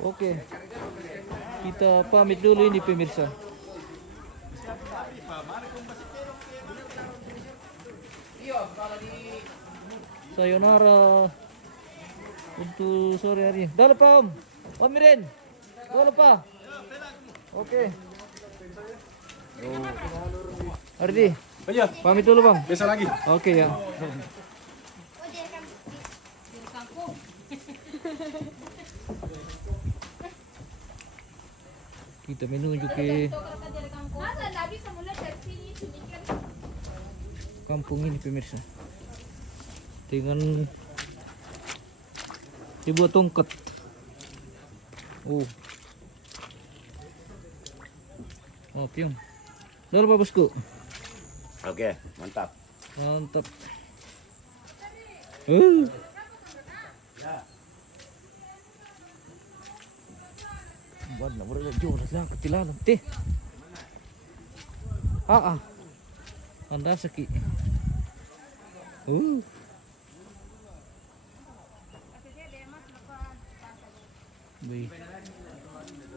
Oke. Kita pamit dulu ini pemirsa. Sayonara untuk sore hari. Dah lupa Om. Om Mirin. Dah lupa. Oke. Ardi. Ayo, Pamit dulu Bang. besok lagi. Oke ya. Kita menuju ke kampung ini pemirsa. Dengan dibuat tongkat. Oh. Oh, pion. Dah lupa bosku. Oke, mantap. Mantap. Buat nak boleh jual lah ketilan teh. Anda seki. Baik.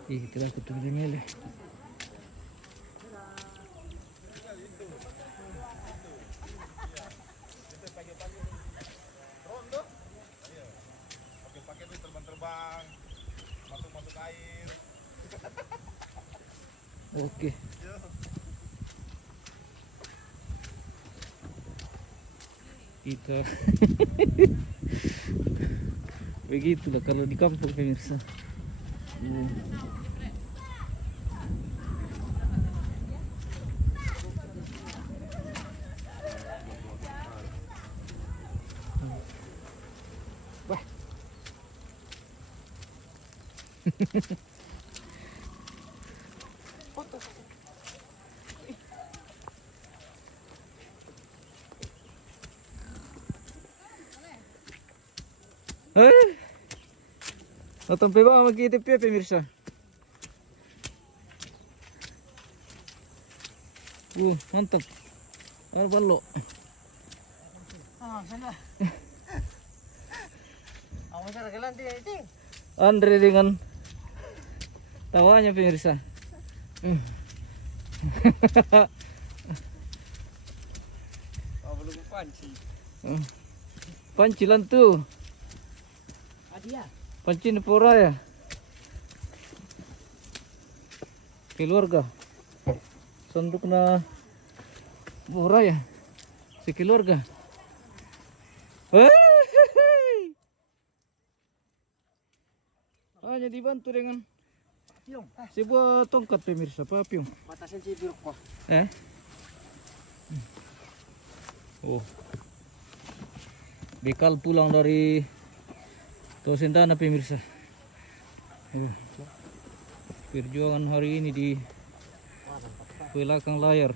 Kita ketemu mele. Terbang, masuk air. Oke. Kita begitulah kalau di kampung pemirsa. Wah. Natampi ba magkitip ya pemirsa? Mantap. Ano balo? Sana. Ako sa ragalan din ito. Andre dengan tawanya pemirsa. Belum panci. Panci lang tuh. Adia. Panci na pura ya. Keluarga. Sanduk na pura ya. Si keluarga. Hanya dibantu dengan Yung. sebuah tongkat pemirsa, papiong. Batasan si Birok ko. Oh. Bekal pulang dari Tosendana pemirsa. Perjuangan hari ini di belakang layar.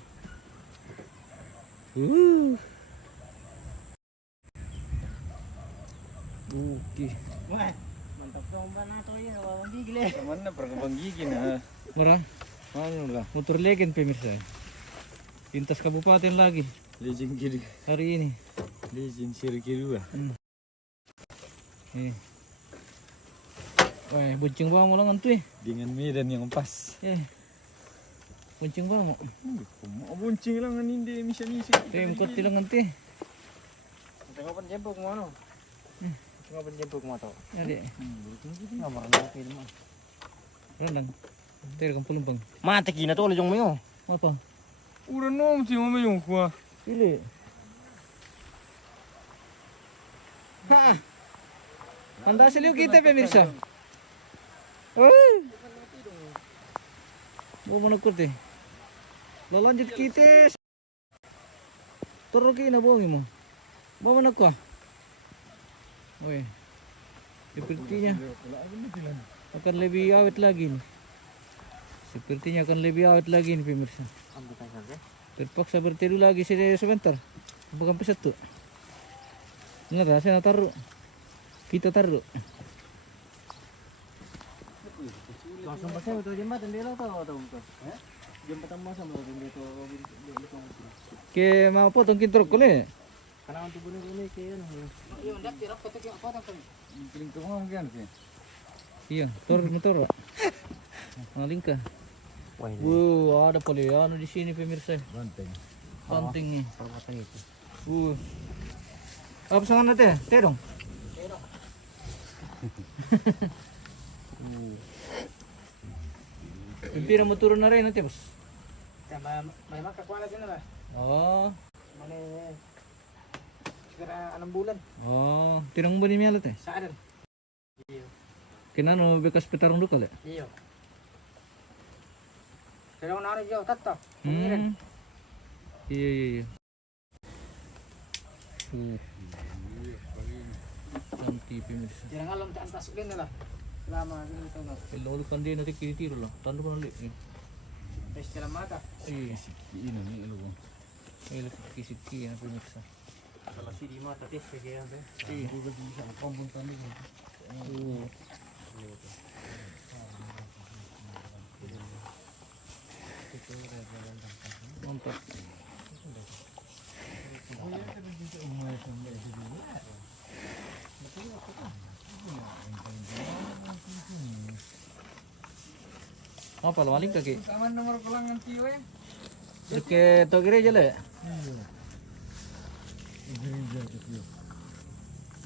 Oke. Wah, mantap dong ba na to yun. Bawang gigil eh. Mana perkembang gigi na? Marah. Ano lah? Motor legend pemirsa. Lintas kabupaten lagi Legend kiri. hari ini. Legend siri kiri. Wah, buncing banget lang antu Dengan medan yang pas. Buncing banget. Mau buncing lang ang hindi misi-misi. Temkot lang antu. Tengok pan jempok mo ano. Tengok pan jempok mo to. Ade. Ngamar na film mo. Rendang. Tere kang pulumpang. Mate kina to ulit yung mo. Apa? Udah nom si mama yung kuah. Pilih. Anda seliu kita pemirsa. Mau menukut deh. Lo lanjut kita. Terus na bohongi mo. Mau menukah? Oke. Sepertinya akan lebih awet lagi nih. Sepertinya akan lebih awet lagi nih pemirsa. Terpaksa berteduh lagi sebentar. Bukan pesat tuh. Enggak, saya taruh. Kita taruh. Langsung pasnya betul jembatan dia atau bukan? Jembatan masa mau dito. Ke mau potong kintruk kole. Karena untuk bunuh ini kayak ano. Yung dak tirap ketik yung apa tang. Piling ko mga ganyan. Iya, motor. Maling ka. Wah, ini. Wow, ada pala ano di sini pemirsa. Banteng. Panting nih. Perbuatan itu. Apa sama nanti? Teh dong. Pipira mo turun na rin nanti bos. May makakuha sila ba? Oh, Mali. Siguro 6 bulan. oh, tinang mo ni Mialo teh. Saan? Iyo. Kinano bekas petarong dukal ya? Iyo. Kaya na rin tato. Iya. Cantik pemirsa. Jangan alam tak antas din nila. Lama din ito na. Kalau kan dia nanti kiri tiro lah. Tanda ko na li. Pes sila mata. Iya. Ini nih lu. Ini kisiki na pemirsa. Kalau si di mata tes kaya be. Iya. Mantap. Apa lo maling kaki? Taman nomor pulangan Tio ya. Ke to gereja le.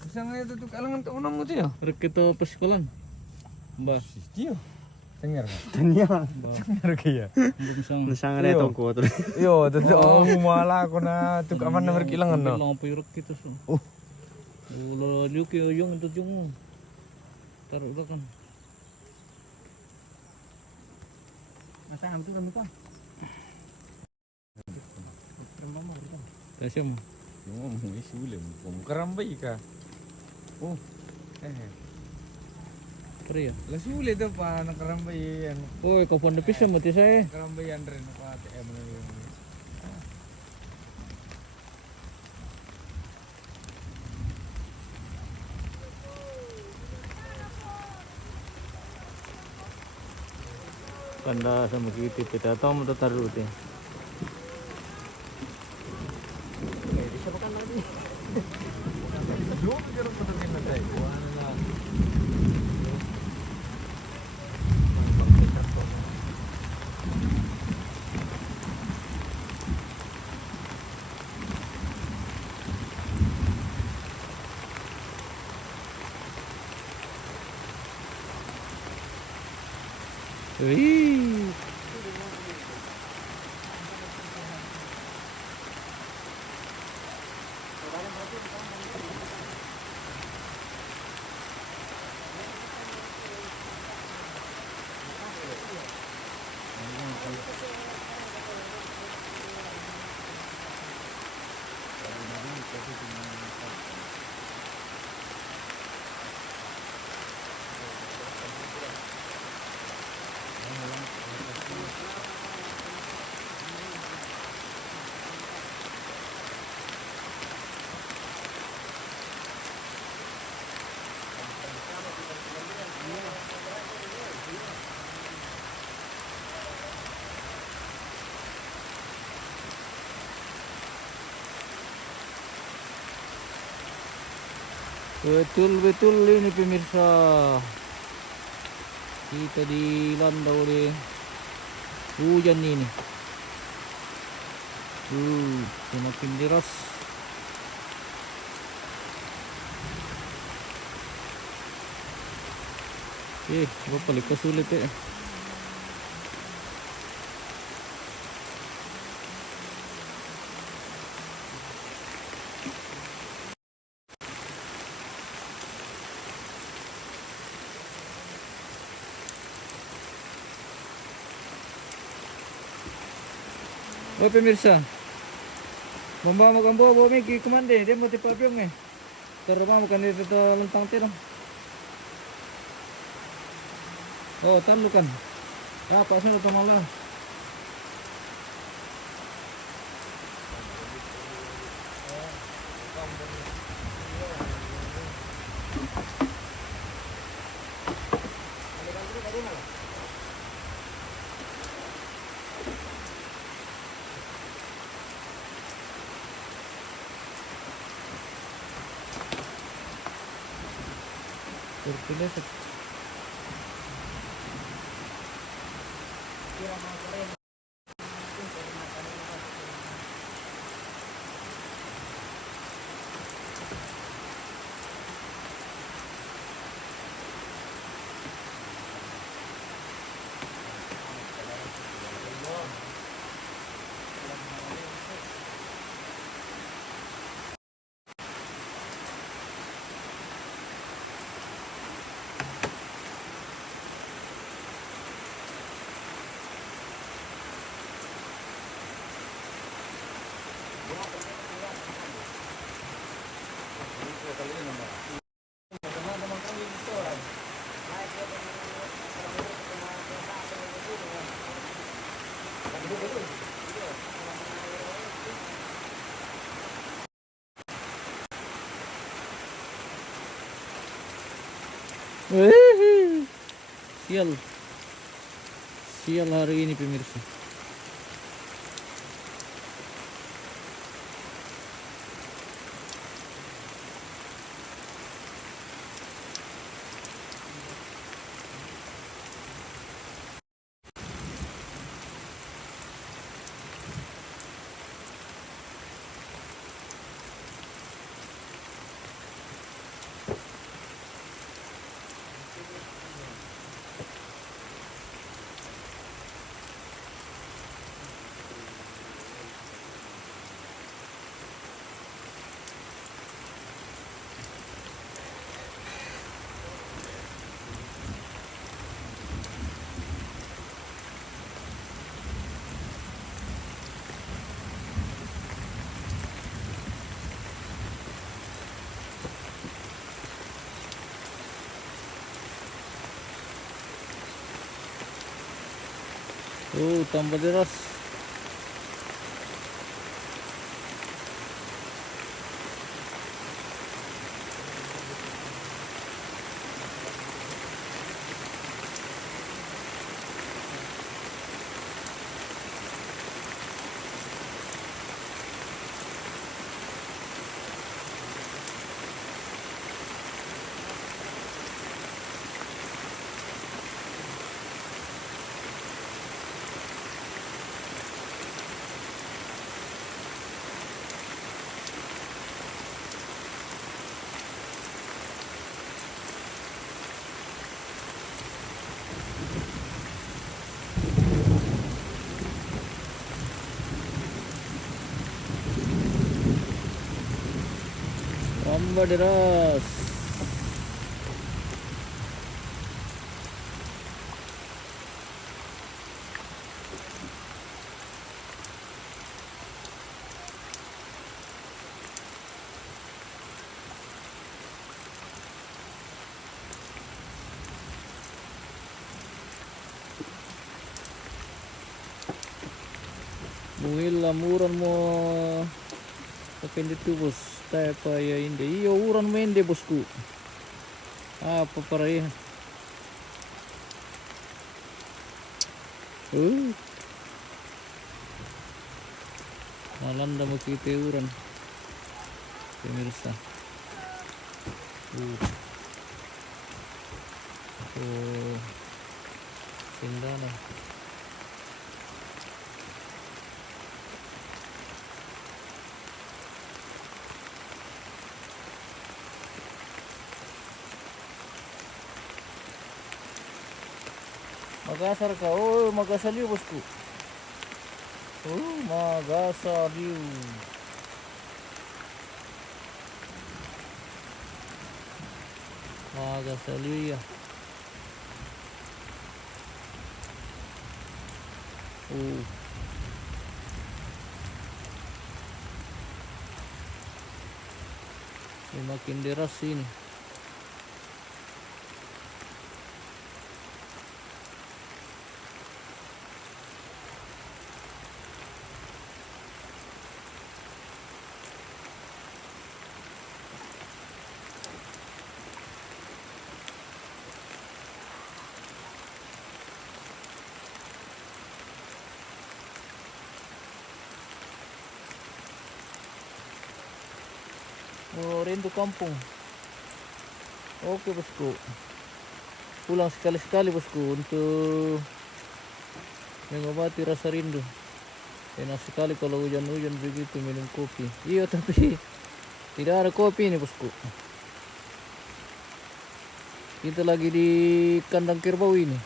Bisa nggak itu tuh kalangan tuh nomor Tio? Reke to peskolan. Mbah. Tio. Dengar nggak? Tanya. Dengar kaya. Belum sang. Nasang ada tong ko to. Yo, tuh oh malah aku na tuh aman nomor kilangan no. Lang puyurok kita so. Oh. Lo liuk yung itu yung. Taruh udah kan. Nasang itu kami kan. Kasih mo. Yo, mau isulim. Mau kerambay ka. Oh. Pare ya. Lah sulit tuh pa nakarambay yan. Oy, kau pun nepis sama ti saya. Kerambay yan rin ako ATM na yun. Kanda sama kita kita tahu mau taruh tu. Bisa makan lagi. Yo, jarang patutin na tayo. Wih. Betul-betul ini pemirsa. Kita dilanda oleh hujan ini. Semakin deras. Apa paling kesulit ya? Oh pemirsa, membawa makan buah Miki kemana? Dia mau tipe apiong nih. Terbang makan di situ lentang tirang. Oh tahu kan? Ya apa sih lupa malah. Terpilih Wih, sial. Sial hari ini pemirsa. Oh, tambah deras. Tambah deras. Buhil lamuran mo pakai itu bos. Apa ya ini? Iyo uran mende bosku. Apa para ya? Nalanda mo kita uran. Pemirsa. Oh, sindana. Magasar ka. Oh, magasaliw bosku. Oh, magasaliw. Magasaliw ya. Oh. Ini makin deras ini. Oh, rindu kampung. Oke bosku. Pulang sekali-sekali bosku untuk mengobati rasa rindu. Enak sekali kalau hujan-hujan begitu minum kopi. Iya tapi tidak ada kopi ini bosku. Kita lagi di kandang kerbau ini.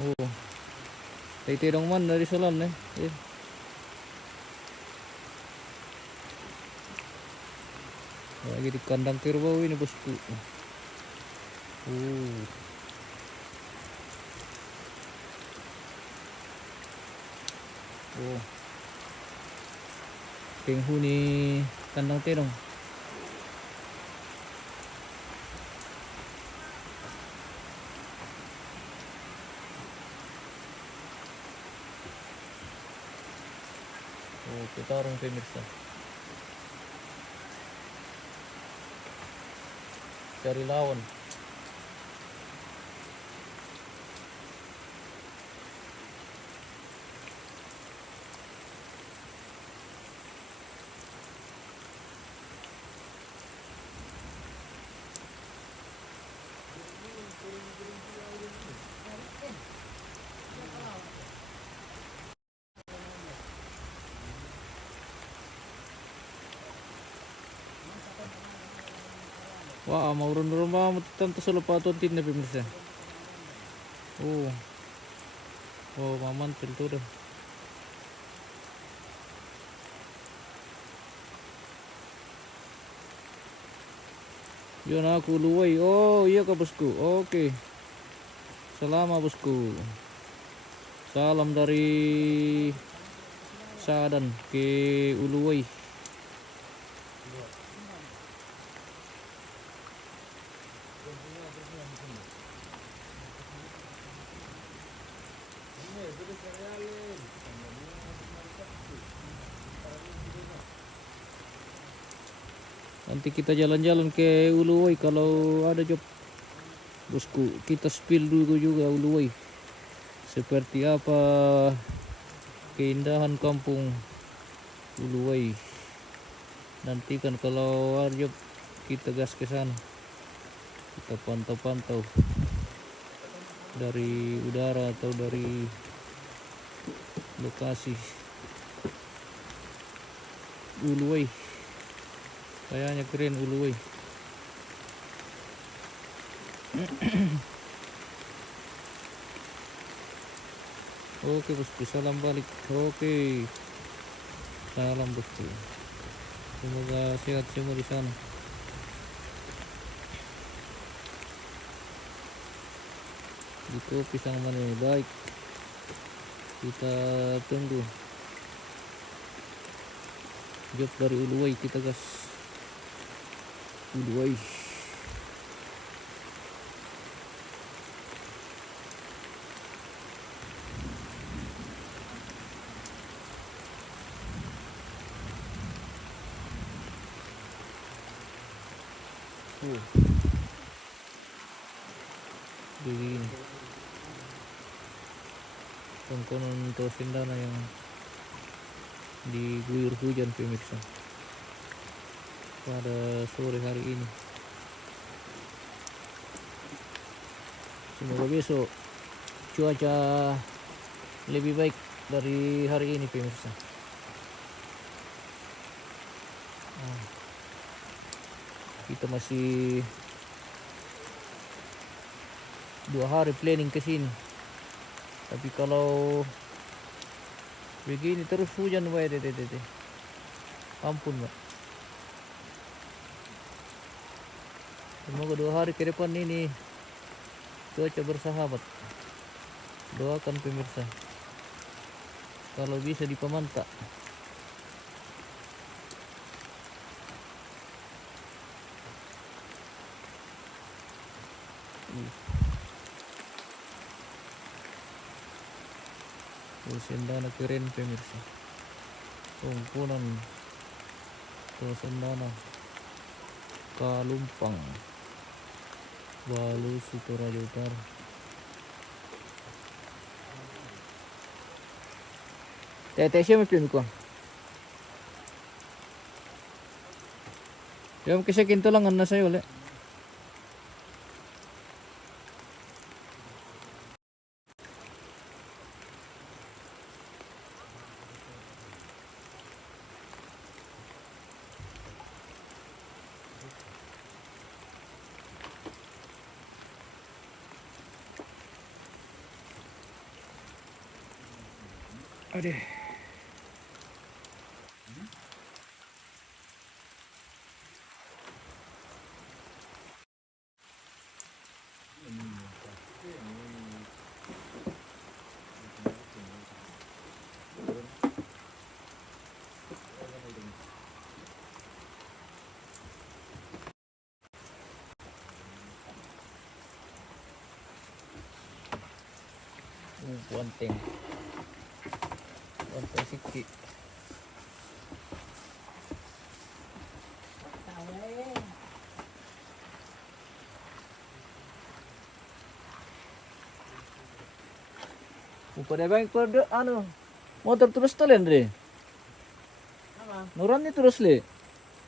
Oh, tay dong man dari solan eh. Lagi di kandang kerbau ini bosku. Oh, penghuni kandang terong. Oh, petarung pemirsa. Cari lawan. Wah, mau urun-urun banget tanto sa lupaton tin na pemirsa. Oh. Oh, mamantil to dah. Yun aku luway. Oh, iya ka bosku. Oke. Salama bosku. Salam dari Sadan ke Uluway. Nanti kita jalan-jalan ke Uluway kalau ada job bosku. Kita spill dulu juga Uluway. Seperti apa keindahan kampung Uluway. Nanti kan kalau ada job kita gas ke sana. Kita pantau-pantau dari udara atau dari lokasi Uluway. Kayaknya keren Uluway. Oke bosku, salam balik. Oke, salam bosku. Semoga sehat semua di sana. Di kopi sang mana ini baik. Kita tunggu job dari Uluway, kita gas Uluway. Begini tongkonan atau sendana yang diguyur hujan pemirsa pada sore hari ini. Semoga besok cuaca lebih baik dari hari ini pemirsa. Kita masih 2 hari planning ke sini. Tapi kalau begini terus hujan wae deh. Ampun, Mbak. Semoga 2 hari ke depan ini cuaca bersahabat. Doakan pemirsa. Kalau bisa di Pamanta. Sendana keren pemirsa. Tongkonan sendana Kalumpang, Balu, Sutoraja Utara. Tete siya mipin ko. Yung kasi kinto lang na sa'yo ulit. Waduh. Ponteng. Ponteng sikit. Pada bang pada anu motor terus telen re. Apa? Nuran ni terus le.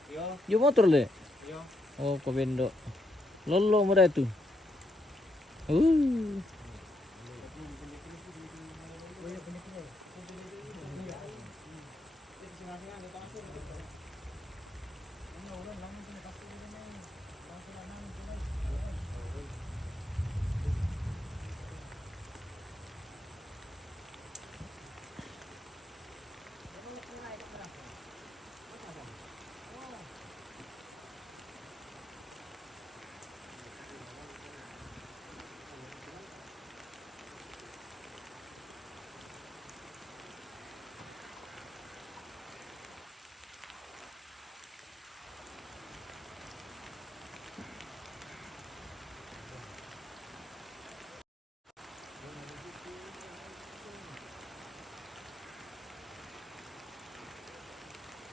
Yo, Yo motor le. yo. Oh pabendo. Lolo mo itu. Uh.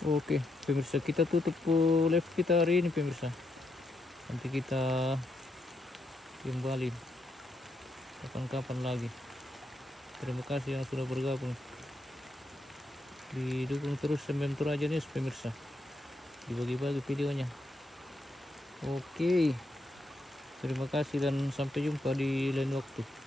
Oke, pemirsa, kita tutup live kita hari ini, pemirsa. Nanti kita kembali kapan-kapan lagi. Terima kasih yang sudah bergabung. Didukung terus Semem Toraja News, pemirsa. Dibagi-bagi videonya. Oke. Terima kasih dan sampai jumpa di lain waktu.